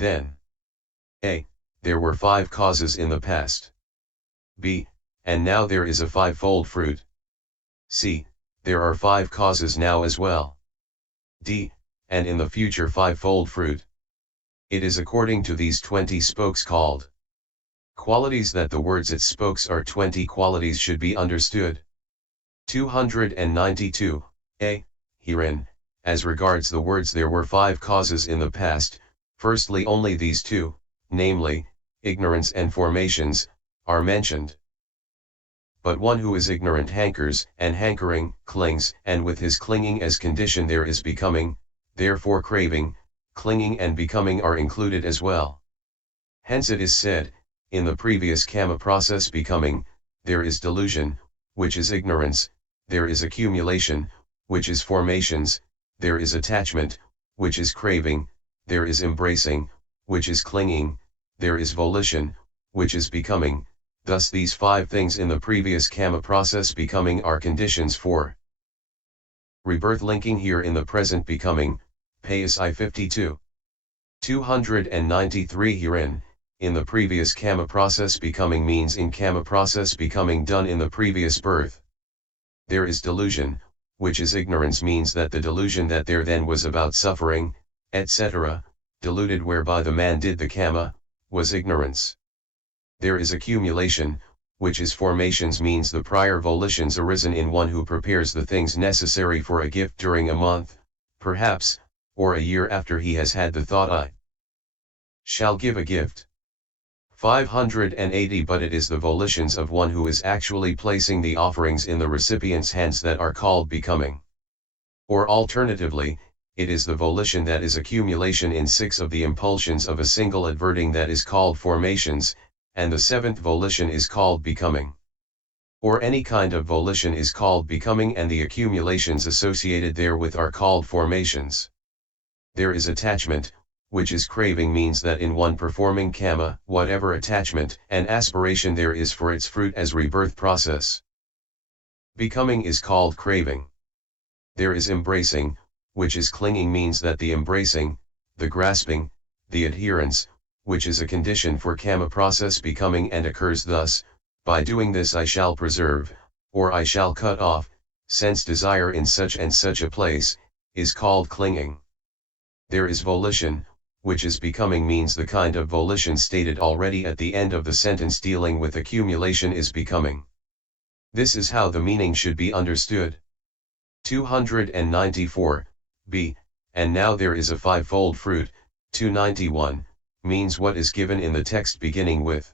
Then a. There were 5 causes in the past. b. And now there is a fivefold fruit. c. There are 5 causes now as well. d. And in the future fivefold fruit. It is according to these 20 spokes called qualities that the words its spokes are 20 qualities should be understood. 292. A. Herein, as regards the words there were 5 causes in the past, firstly only these 2, namely, ignorance and formations, are mentioned. But one who is ignorant hankers, and hankering, clings, and with his clinging as condition there is becoming, therefore craving, clinging and becoming are included as well. Hence it is said, in the previous kamma-process becoming, there is delusion, which is ignorance, there is accumulation, which is formations, there is attachment, which is craving, there is embracing, which is clinging, there is volition, which is becoming. Thus these 5 things in the previous kamma-process becoming are conditions for rebirth-linking here in the present becoming. Paþis I 52. 293 Herein, in the previous kamma-process becoming means in kamma-process becoming done in the previous birth. There is delusion, which is ignorance means that the delusion that there then was about suffering, etc., deluded whereby the man did the kamma, was ignorance. There is accumulation, which is formations means the prior volitions arisen in one who prepares the things necessary for a gift during a month, perhaps, or a year after he has had the thought I shall give a gift. 580 But it is the volitions of one who is actually placing the offerings in the recipient's hands that are called becoming. Or alternatively, it is the volition that is accumulation in 6 of the impulsions of a single adverting that is called formations, and the 7th volition is called becoming. Or any kind of volition is called becoming and the accumulations associated therewith are called formations. There is attachment, which is craving means that in one performing kamma, whatever attachment and aspiration there is for its fruit as rebirth process. Becoming is called craving. There is embracing, which is clinging means that the embracing, the grasping, the adherence, which is a condition for kamma-process becoming and occurs thus, by doing this I shall preserve, or I shall cut off, sense desire in such and such a place, is called clinging. There is volition, which is becoming means the kind of volition stated already at the end of the sentence dealing with accumulation is becoming. This is how the meaning should be understood. 294, b. And now there is a fivefold fruit. 291, means what is given in the text beginning with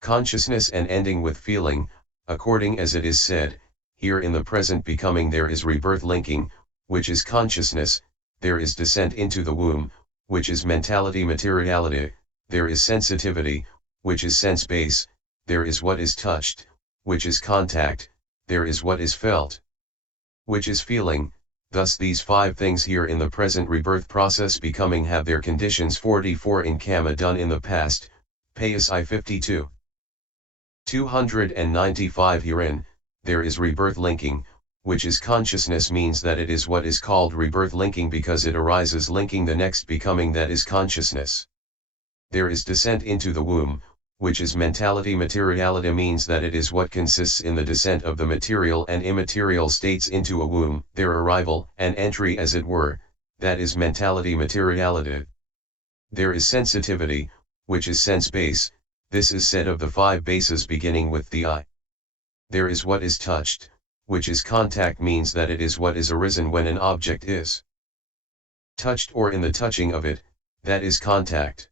consciousness and ending with feeling, according as it is said, here in the present becoming there is rebirth-linking, which is consciousness, there is descent into the womb, which is mentality materiality, there is sensitivity, which is sense base, there is what is touched, which is contact, there is what is felt, which is feeling. Thus these 5 things here in the present rebirth process becoming have their conditions 44 in kamma done in the past. Paþis I 52. 295 Herein, there is rebirth-linking, which is consciousness means that it is what is called rebirth-linking because it arises linking the next becoming that is consciousness. There is descent into the womb, which is mentality materiality means that it is what consists in the descent of the material and immaterial states into a womb, their arrival and entry as it were, that is mentality materiality. There is sensitivity, which is sense base, this is said of the 5 bases beginning with the I. There is what is touched, which is contact means that it is what is arisen when an object is touched or in the touching of it, that is contact.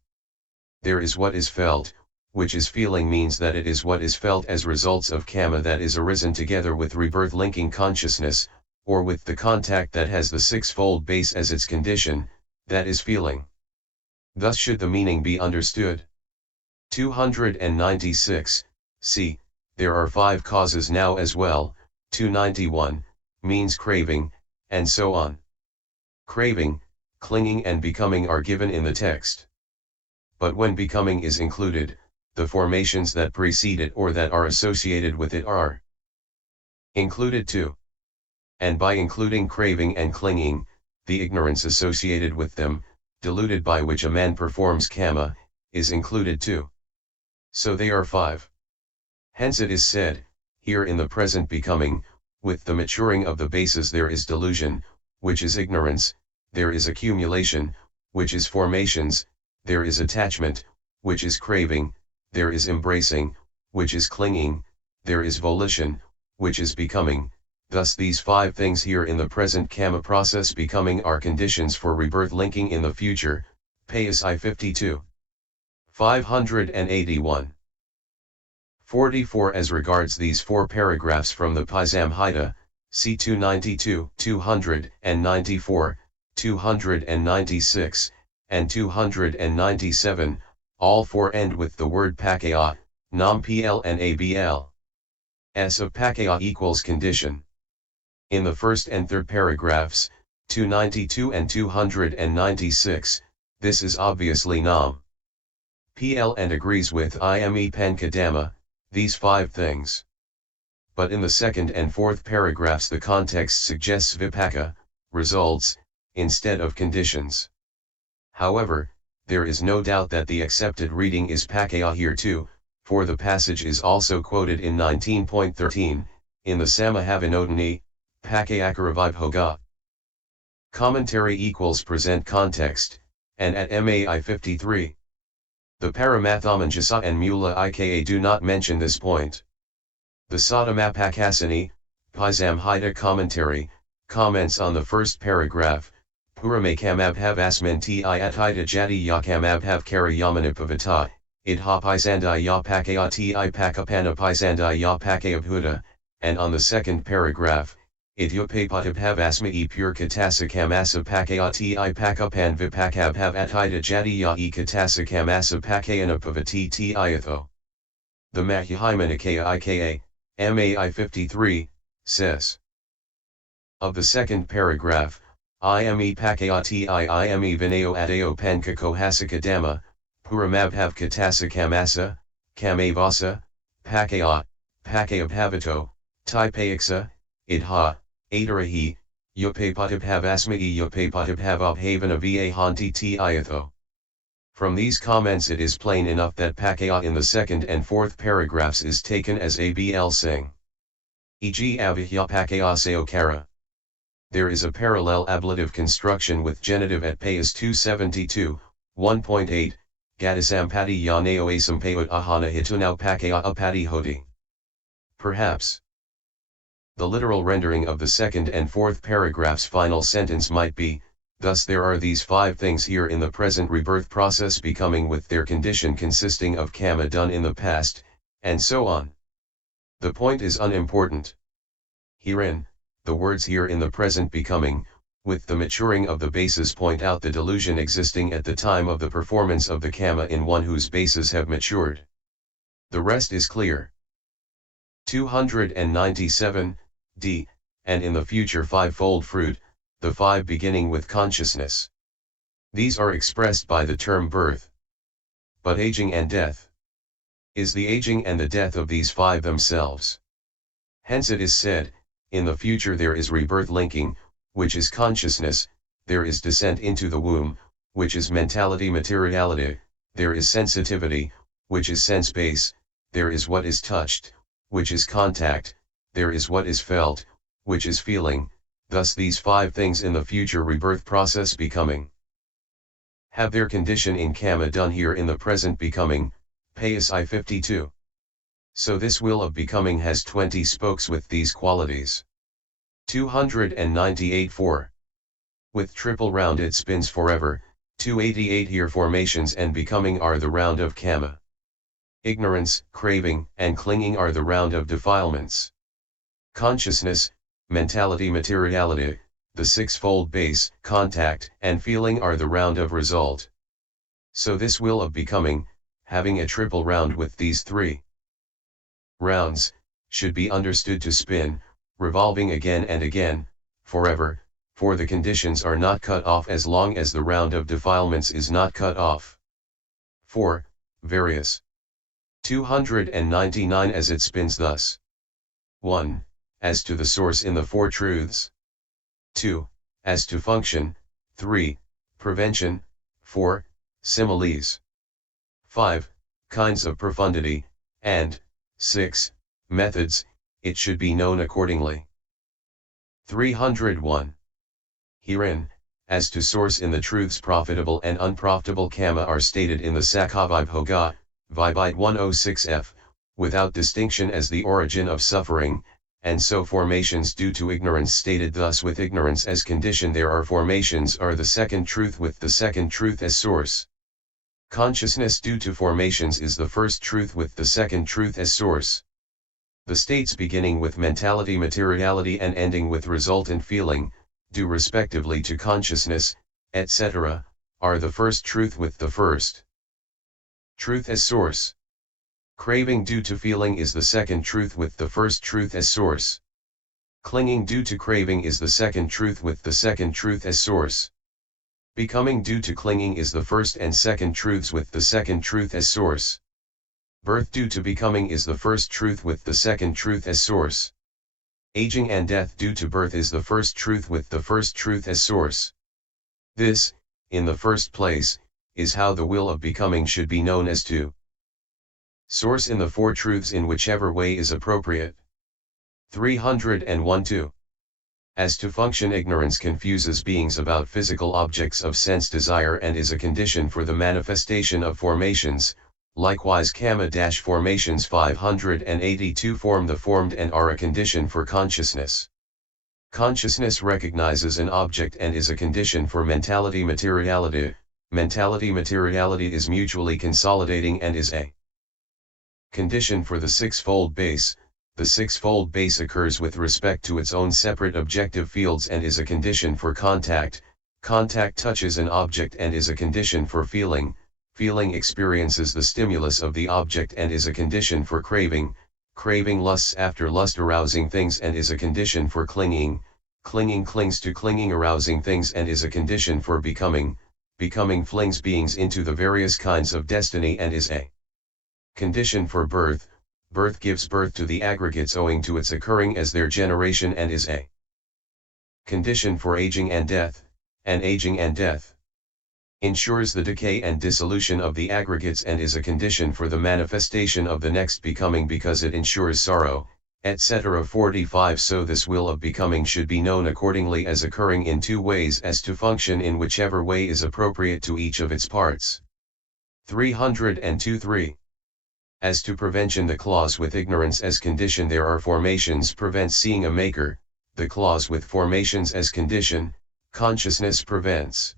There is what is felt, which is feeling means that it is what is felt as results of kamma that is arisen together with rebirth-linking consciousness, or with the contact that has the 6-fold base as its condition, that is feeling. Thus should the meaning be understood. 296, c. There are 5 causes now as well. 291, means craving, and so on. Craving, clinging and becoming are given in the text. But when becoming is included, the formations that precede it or that are associated with it are included too. And by including craving and clinging, the ignorance associated with them, deluded by which a man performs kamma, is included too. So they are 5. Hence it is said, here in the present becoming, with the maturing of the bases there is delusion, which is ignorance, there is accumulation, which is formations, there is attachment, which is craving, there is embracing, which is clinging, there is volition, which is becoming. Thus these 5 things here in the present kamma-process becoming are conditions for rebirth-linking in the future. Paþis I 52. 581. 44. As regards these 4 paragraphs from the Pasamhita, c. 292, 294, 296, and 297, all 4 end with the word pakaya, nam pl and abl. S of pakaya equals condition. In the first and third paragraphs, 292 and 296, this is obviously nam pl and agrees with ime pankadama, these 5 things. But in the second and fourth paragraphs the context suggests vipaka, results, instead of conditions. However, there is no doubt that the accepted reading is pakaya here too, for the passage is also quoted in 19.13, in the Samahavinodani, Pakayakaravibhoga. Commentary equals present context, and at MAI 53. The Paramathamanjasa and Mula Ika do not mention this point. The Saddhamapakasini, Pasamhita commentary, comments on the first paragraph, Puramakam-abhav asmanti atita jati yakam-abhav kari yamanipavata, idha pisandaya pakayati pakapana pisandaya pakayabhuta, and on the second paragraph, Idyopapatibhav asma pure katasakamasa pakayati pakapan vipakabhav atita jatiya katasakamasa pakayanapavati tiyatho. The Mahyahimanikaya Ika, MAI 53, says. Of the second paragraph, ime pakayati ime vinao adeo pankakohasakadama, puramabhav katasakamasa, kamavasa, pakaya, pakayabhavato, tipayaksa, idha, adarahi, yopapatibhav asmai yopapatibhav abhavana va hanti tiyatho. From these comments it is plain enough that pakaya in the second and fourth paragraphs is taken as abl sing. E.g. avihya pakaya sayokara. There is a parallel ablative construction with genitive at Paþis 272, 1.8, Gadasampati yanao asampayot ahana hitunau pakaya apati hoti. Perhaps. The literal rendering of the second and fourth paragraph's final sentence might be, thus there are these 5 things here in the present rebirth process becoming with their condition consisting of kamma done in the past, and so on. The point is unimportant. Herein, the words here in the present becoming, with the maturing of the bases point out the delusion existing at the time of the performance of the kamma in one whose bases have matured. The rest is clear. 297, d, and in the future fivefold fruit, the 5 beginning with consciousness. These are expressed by the term birth. But aging and death is the aging and the death of these 5 themselves. Hence it is said, in the future there is rebirth-linking, which is consciousness, there is descent into the womb, which is mentality materiality, there is sensitivity, which is sense base, there is what is touched, which is contact, there is what is felt, which is feeling. Thus these 5 things in the future rebirth process becoming have their condition in kamma done here in the present becoming, Paþis I 52. So this wheel of becoming has 20 spokes with these qualities. 298 4. With triple round it spins forever. 288 here formations and becoming are the round of kamma. Ignorance, craving, and clinging are the round of defilements. Consciousness, mentality materiality, the 6-fold base, contact, and feeling are the round of result. So this wheel of becoming, having a triple round with these 3 rounds, should be understood to spin, revolving again and again, forever, for the conditions are not cut off as long as the round of defilements is not cut off. 4. Various. 299 as it spins thus. 1. As to the source in the 4 truths. 2. As to function. 3. Prevention. 4. Similes. 5. Kinds of profundity, and 6. Methods, it should be known accordingly. 301. Herein, as to source in the truths profitable and unprofitable kamma are stated in the Sakhavibhoga, Vibite 106f, without distinction as the origin of suffering, and so formations due to ignorance stated thus with ignorance as condition there are formations are the second truth with the second truth as source. Consciousness due to formations is the first truth with the second truth as source. The states beginning with mentality materiality and ending with resultant feeling, due respectively to consciousness, etc., are the first truth with the first truth as source. Craving due to feeling is the second truth with the first truth as source. Clinging due to craving is the second truth with the second truth as source. Becoming due to clinging is the first and second truths with the second truth as source. Birth due to becoming is the first truth with the second truth as source. Aging and death due to birth is the first truth with the first truth as source. This, in the first place, is how the will of becoming should be known as to source in the four truths in whichever way is appropriate. 301-2. As to function ignorance confuses beings about physical objects of sense desire and is a condition for the manifestation of formations. Likewise kamma-formations 582 form the formed and are a condition for consciousness. Consciousness recognizes an object and is a condition for mentality materiality. Mentality materiality is mutually consolidating and is a condition for the sixfold base. The sixfold base occurs with respect to its own separate objective fields and is a condition for contact. Contact touches an object and is a condition for feeling. Feeling experiences the stimulus of the object and is a condition for craving. Craving lusts after lust arousing things and is a condition for clinging. Clinging clings to clinging arousing things and is a condition for becoming. Becoming flings beings into the various kinds of destiny and is a condition for birth. Birth gives birth to the aggregates owing to its occurring as their generation and is a condition for aging and death, and aging and death ensures the decay and dissolution of the aggregates and is a condition for the manifestation of the next becoming because it ensures sorrow, etc. 45. So this will of becoming should be known accordingly as occurring in two ways as to function in whichever way is appropriate to each of its parts. 302-3. As to prevention the clause with ignorance as condition there are formations prevents seeing a maker, the clause with formations as condition, consciousness prevents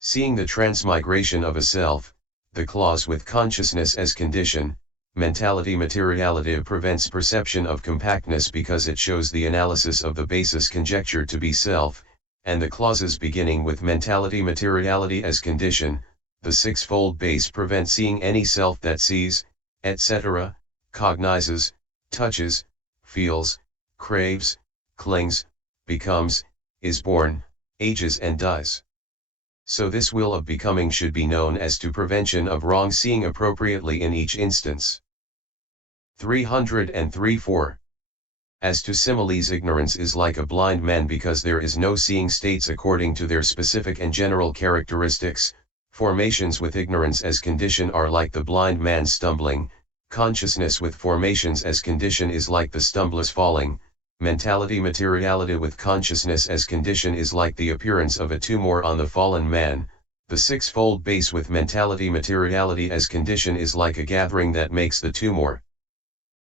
seeing the transmigration of a self, the clause with consciousness as condition, mentality materiality prevents perception of compactness because it shows the analysis of the basis conjecture to be self, and the clauses beginning with mentality materiality as condition, the sixfold base prevents seeing any self that sees, etc., cognizes, touches, feels, craves, clings, becomes, is born, ages and dies. So this will of becoming should be known as to prevention of wrong seeing appropriately in each instance. 303-4. As to similes ignorance is like a blind man because there is no seeing states according to their specific and general characteristics. Formations with ignorance as condition are like the blind man stumbling, consciousness with formations as condition is like the stumblers falling, mentality materiality with consciousness as condition is like the appearance of a tumor on the fallen man, the sixfold base with mentality materiality as condition is like a gathering that makes the tumor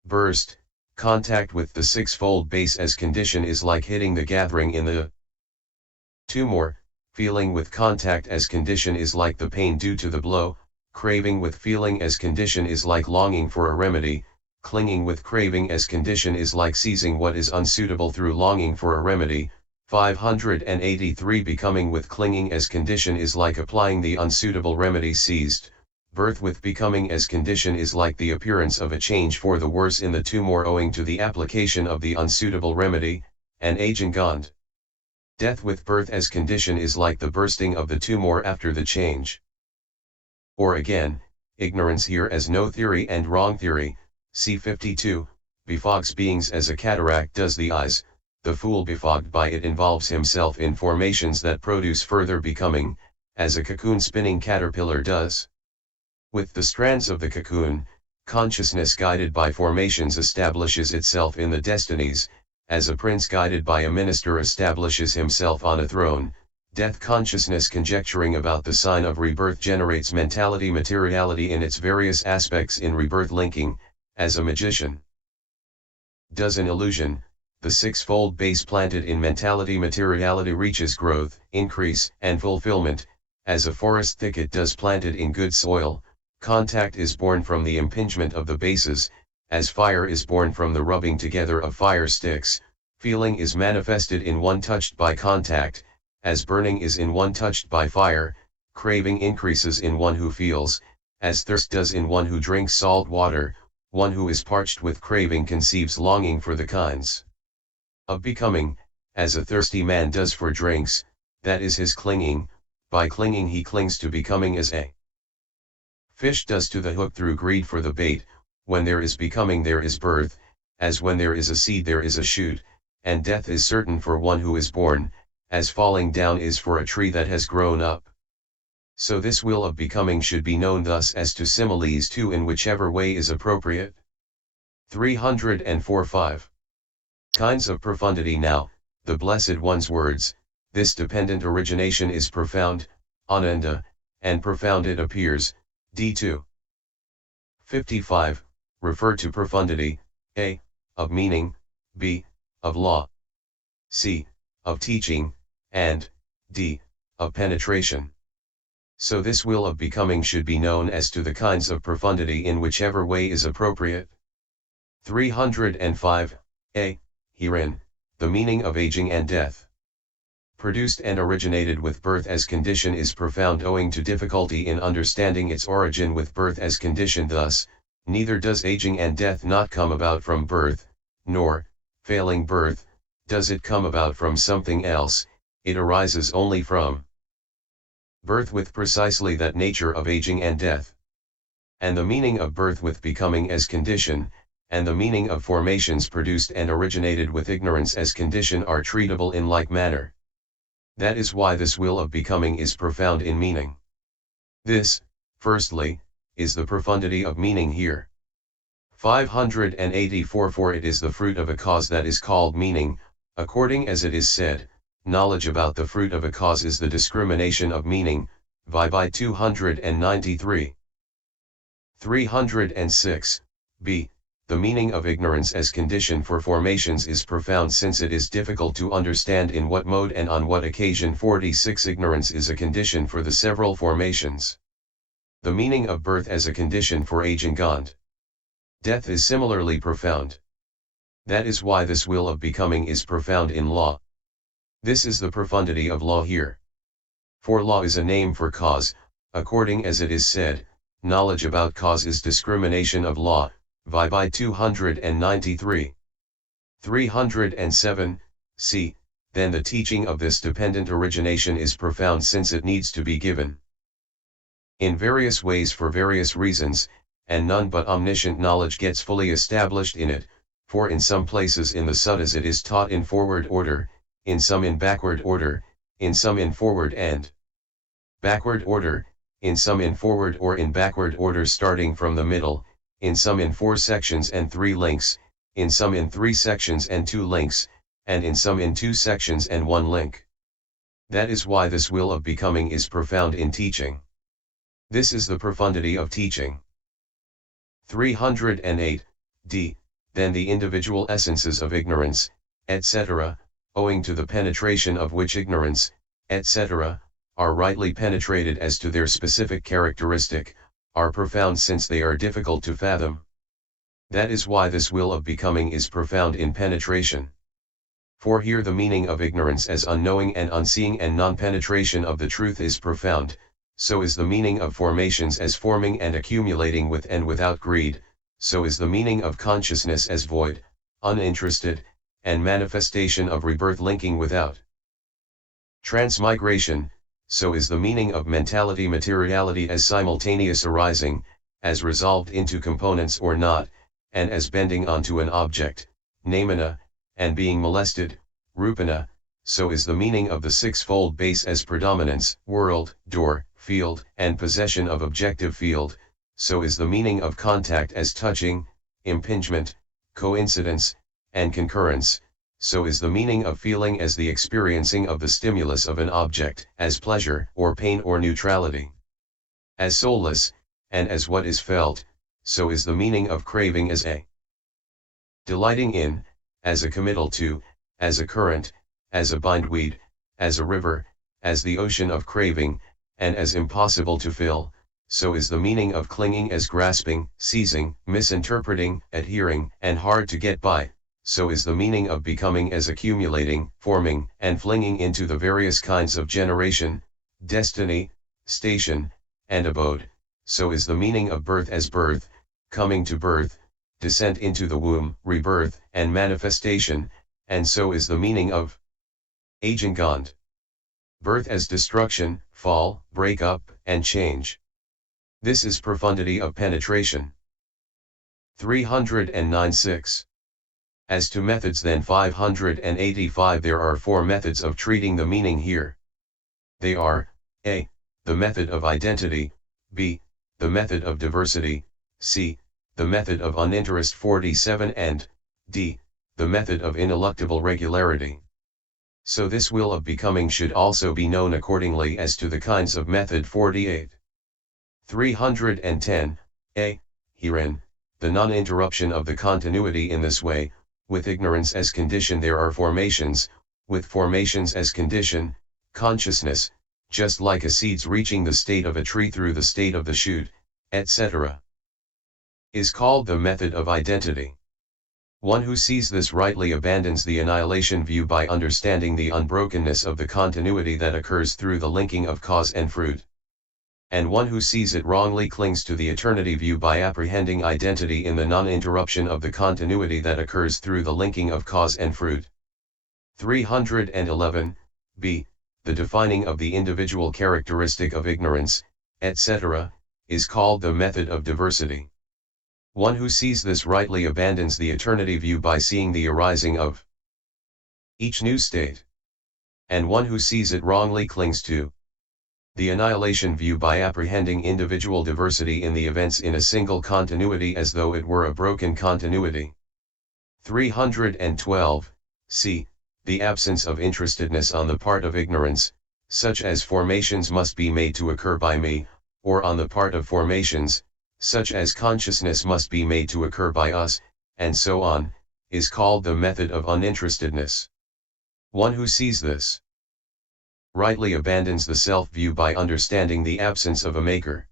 burst, contact with the sixfold base as condition is like hitting the gathering in the tumor, feeling with contact as condition is like the pain due to the blow, craving with feeling as condition is like longing for a remedy, clinging with craving as condition is like seizing what is unsuitable through longing for a remedy. 583 Becoming with clinging as condition is like applying the unsuitable remedy seized. Birth with becoming as condition is like the appearance of a change for the worse in the tumor owing to the application of the unsuitable remedy, and aging gone. Death with birth as condition is like the bursting of the tumor after the change. Or again, ignorance here as no theory and wrong theory, c. 52, befogs beings as a cataract does the eyes, the fool befogged by it involves himself in formations that produce further becoming, as a cocoon spinning caterpillar does. With the strands of the cocoon, consciousness guided by formations establishes itself in the destinies, as a prince guided by a minister establishes himself on a throne. Death consciousness conjecturing about the sign of rebirth generates mentality materiality in its various aspects in rebirth linking, as a magician does in illusion. The sixfold base planted in mentality materiality reaches growth, increase, and fulfillment, as a forest thicket does planted in good soil. Contact is born from the impingement of the bases, as fire is born from the rubbing together of fire sticks. Feeling is manifested in one touched by contact, as burning is in one touched by fire. Craving increases in one who feels, as thirst does in one who drinks salt water. One who is parched with craving conceives longing for the kinds of becoming, as a thirsty man does for drinks. That is his clinging. By clinging he clings to becoming as a fish does to the hook through greed for the bait. When there is becoming there is birth, as when there is a seed there is a shoot, and death is certain for one who is born, as falling down is for a tree that has grown up. So this will of becoming should be known thus as to similes too in whichever way is appropriate. 304-5. Kinds of profundity. Now, the Blessed One's words, this dependent origination is profound, ananda, and profound it appears, d2. 55, refer to profundity, a, of meaning, b, of law, c, of teaching, and d, of penetration. So this will of becoming should be known as to the kinds of profundity in whichever way is appropriate. 305, a, herein, the meaning of aging and death. Produced and originated with birth as condition is profound owing to difficulty in understanding its origin with birth as condition. Thus, neither does aging and death not come about from birth, nor, failing birth, does it come about from something else. It arises only from birth with precisely that nature of aging and death. And the meaning of birth with becoming as condition, and the meaning of formations produced and originated with ignorance as condition are treatable in like manner. That is why this will of becoming is profound in meaning. This, firstly, is the profundity of meaning here. 584. For it is the fruit of a cause that is called meaning, according as it is said, knowledge about the fruit of a cause is the discrimination of meaning, by 293. 306, b. The meaning of ignorance as condition for formations is profound since it is difficult to understand in what mode and on what occasion. 46. Ignorance is a condition for the several formations. The meaning of birth as a condition for aging and death is similarly profound. That is why this will of becoming is profound in law. This is the profundity of law here. For law is a name for cause, according as it is said, knowledge about cause is discrimination of law, by 293. 307, c. Then the teaching of this dependent origination is profound since it needs to be given in various ways for various reasons, and none but omniscient knowledge gets fully established in it, for in some places in the suttas it is taught in forward order, in some in backward order, in some in forward and backward order, in some in forward or in backward order starting from the middle, in some in 4 sections and 3 links, in some in 3 sections and 2 links, and in some in 2 sections and 1 link. That is why this will of becoming is profound in teaching. This is the profundity of teaching. 308, d. Then the individual essences of ignorance, etc., owing to the penetration of which ignorance, etc., are rightly penetrated as to their specific characteristic, are profound since they are difficult to fathom. That is why this will of becoming is profound in penetration. For here the meaning of ignorance as unknowing and unseeing and non-penetration of the truth is profound, so is the meaning of formations as forming and accumulating with and without greed, so is the meaning of consciousness as void, uninterested, and manifestation of rebirth linking without transmigration, so is the meaning of mentality materiality as simultaneous arising, as resolved into components or not, and as bending onto an object, namana, and being molested, rupana, so is the meaning of the sixfold base as predominance, world, door, field, and possession of objective field, so is the meaning of contact as touching, impingement, coincidence, and concurrence, so is the meaning of feeling as the experiencing of the stimulus of an object, as pleasure, or pain or neutrality. As soulless, and as what is felt, so is the meaning of craving as a delighting in, as a committal to, as a current, as a bindweed, as a river, as the ocean of craving, and as impossible to fill, so is the meaning of clinging as grasping, seizing, misinterpreting, adhering, and hard to get by, so is the meaning of becoming as accumulating, forming, and flinging into the various kinds of generation, destiny, station, and abode, so is the meaning of birth as birth, coming to birth, descent into the womb, rebirth, and manifestation, and so is the meaning of aging gond. Birth as destruction, fall, break up, and change. This is profundity of penetration. 309-6. As to methods then 585 there are 4 methods of treating the meaning here. They are, a. the method of identity, b. the method of diversity, c. the method of uninterest 47 and d. the method of ineluctable regularity. So this will of becoming should also be known accordingly as to the kinds of method 48. 310, a. Herein, the non-interruption of the continuity in this way, with ignorance as condition there are formations, with formations as condition, consciousness, just like a seed's reaching the state of a tree through the state of the shoot, etc. is called the method of identity. One who sees this rightly abandons the annihilation view by understanding the unbrokenness of the continuity that occurs through the linking of cause and fruit. And one who sees it wrongly clings to the eternity view by apprehending identity in the non-interruption of the continuity that occurs through the linking of cause and fruit. 311, b. The defining of the individual characteristic of ignorance, etc., is called the method of diversity. One who sees this rightly abandons the eternity view by seeing the arising of each new state. And one who sees it wrongly clings to the annihilation view by apprehending individual diversity in the events in a single continuity as though it were a broken continuity. 312, c. The absence of interestedness on the part of ignorance, such as formations must be made to occur by me, or on the part of formations, such as consciousness must be made to occur by us, and so on, is called the method of uninterestedness. One who sees this rightly abandons the self-view by understanding the absence of a maker.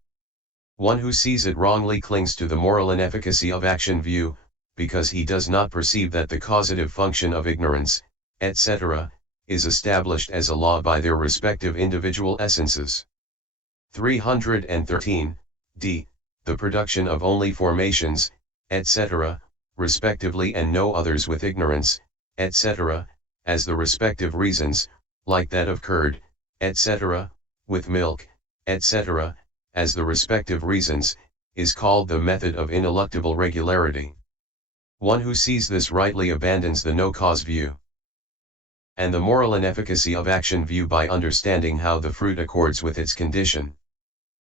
One who sees it wrongly clings to the moral inefficacy of action view, because he does not perceive that the causative function of ignorance, etc., is established as a law by their respective individual essences. 313, d. The production of only formations, etc., respectively and no others with ignorance, etc., as the respective reasons, like that of curd, etc., with milk, etc., as the respective reasons, is called the method of ineluctable regularity. One who sees this rightly abandons the no-cause view and the moral inefficacy of action view by understanding how the fruit accords with its condition.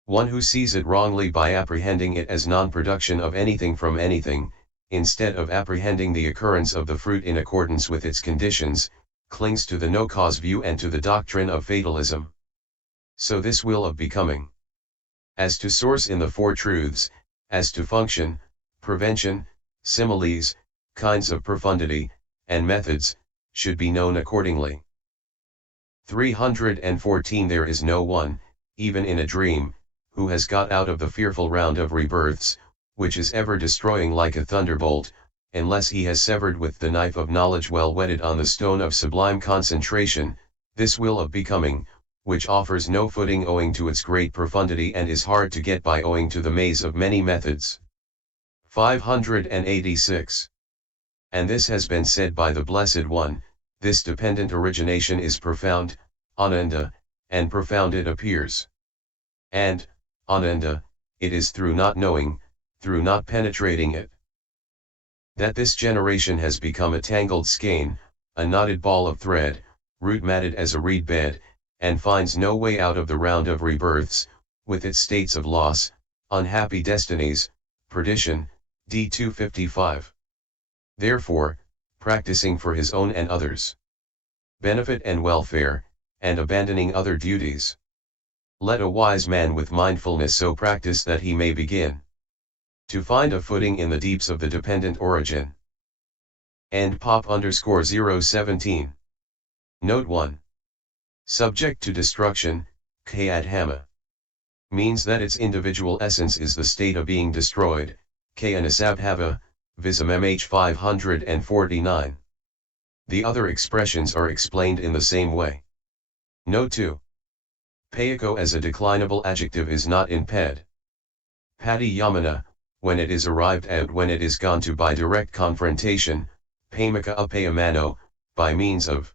One who sees it wrongly by apprehending it as non-production of anything from anything, instead of apprehending the occurrence of the fruit in accordance with its conditions, clings to the no-cause view and to the doctrine of fatalism. So this will of becoming, as to source in the Four Truths, as to function, prevention, similes, kinds of profundity, and methods, should be known accordingly. 314 There is no one, even in a dream, who has got out of the fearful round of rebirths, which is ever destroying like a thunderbolt, unless he has severed with the knife of knowledge well whetted on the stone of sublime concentration, this will of becoming, which offers no footing owing to its great profundity and is hard to get by owing to the maze of many methods. 586. And this has been said by the Blessed One, this dependent origination is profound, ananda, and profound it appears. And, ananda, it is through not knowing, through not penetrating it, that this generation has become a tangled skein, a knotted ball of thread, root matted as a reed bed, and finds no way out of the round of rebirths, with its states of loss, unhappy destinies, perdition, d. 255. Therefore, practicing for his own and others' benefit and welfare, and abandoning other duties. Let a wise man with mindfulness so practice that he may begin to find a footing in the deeps of the dependent origin. And Pop_017. Note 1. Subject to destruction, Kayadhamma. Means that its individual essence is the state of being destroyed, Kayanasabhava, Visam MH 549. The other expressions are explained in the same way. Note 2. Payako as a declinable adjective is not in Ped. Pati Yamana, when it is arrived at, when it is gone to by direct confrontation, Pamaka Apayamano, by means of